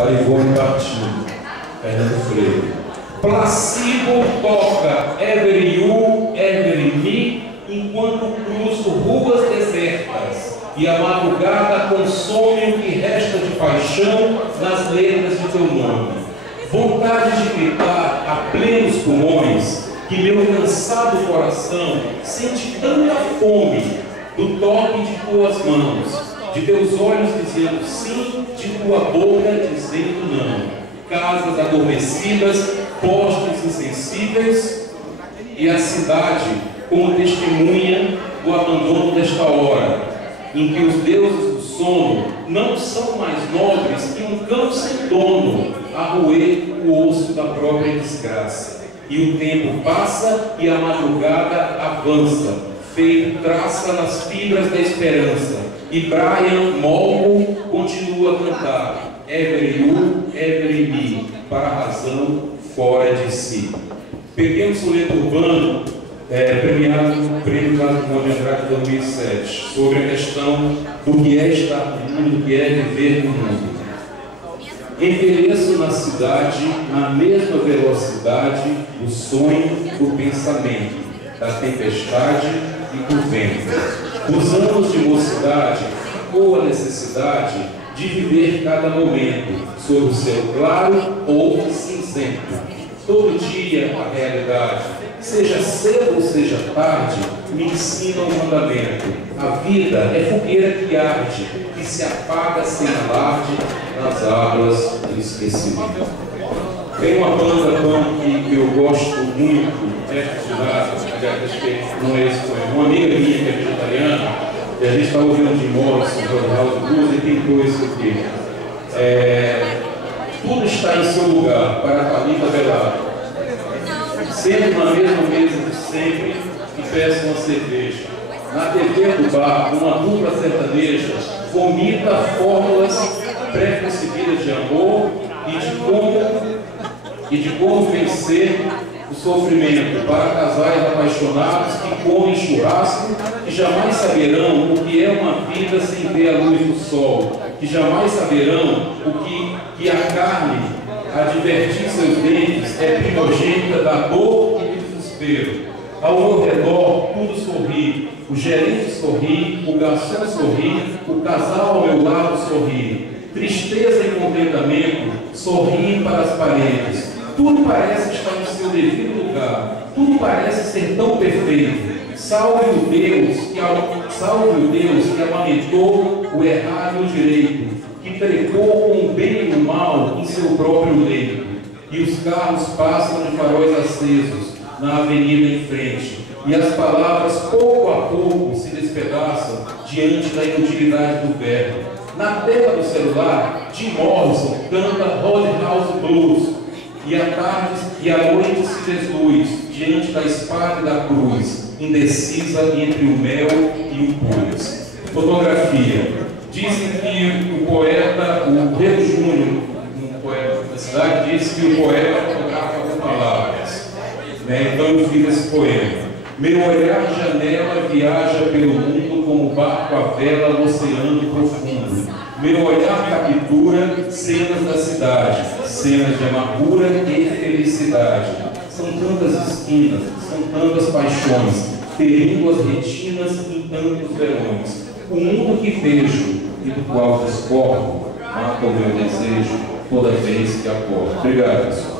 para Ivone Partido, Fernando Freire. Placebo toca Ever You, Ever Me, enquanto cruzo ruas desertas, e a madrugada consome o que resta de paixão nas letras de teu nome. Vontade de gritar a plenos pulmões, que meu cansado coração sente tanta fome do toque de tuas mãos, de teus olhos dizendo sim, de tua boca dizendo não. Casas adormecidas, postes insensíveis, e a cidade como testemunha do abandono desta hora, em que os deuses do sono não são mais nobres que um cão sem dono a roer o osso da própria desgraça. E o tempo passa e a madrugada avança, feito traça nas fibras da esperança, e Brian Molko continua a cantar Ever You, Ever Me, para a razão fora de si. Pequeno soneto urbano, premiado no Prêmio Carlos Drummond de Andrade de 2007, sobre a questão do que é estar no mundo, do que é viver no mundo. Envelheço na cidade, na mesma velocidade do sonho, do pensamento, da tempestade e do vento. Nos anos de mocidade, ficou a necessidade de viver cada momento, sob o céu claro ou cinzento. Todo dia a realidade, seja cedo ou seja tarde, me ensina o mandamento. A vida é fogueira que arde, que se apaga sem alarde nas águas do esquecimento. Tem uma banda que eu gosto muito, não é esse poema, uma amiga minha que é vegetariana, e a gente está ouvindo de Morrison, House Blues, e pintou isso aqui. Tudo está em seu lugar para a Thalita Velado. Sempre na mesma mesa de sempre e peço uma cerveja. Na TV do bar, uma dupla sertaneja vomita fórmulas pré-concebidas de amor e de como vencer o sofrimento para casais apaixonados que comem churrasco, que jamais saberão o que é uma vida sem ver a luz do sol, que jamais saberão o que a carne, a divertir seus dentes, é primogênita da dor e do desespero. Ao meu redor tudo sorri, o gerente sorri, o garçom sorri, o casal ao meu lado sorri. Tristeza e contentamento sorriem para as paredes. Tudo parece estar no seu devido lugar, tudo parece ser tão perfeito. Salve o Deus que amamentou o errado e o direito, que trepou com o bem e o mal em seu próprio leito. E os carros passam de faróis acesos na avenida em frente, e as palavras pouco a pouco se despedaçam diante da inutilidade do verbo. Na tela do celular, Jim Morrison canta Roadhouse Blues, e a tarde e a noite se desluz diante da espada e da cruz, indecisa entre o mel e o pus. Fotografia. Dizem que o poeta, o Rei Júnior, um poeta da cidade, disse que o poeta fotografa com palavras. Então eu fiz esse poema. Meu olhar de janela viaja pelo mundo como barco à vela no oceano profundo. Meu olhar captura cenas da cidade, cenas de amargura e felicidade. São tantas esquinas, são tantas paixões, ferindo as retinas em tantos verões. O mundo que vejo e do qual discordo mata o meu desejo toda vez que acordo. Obrigado, pessoal.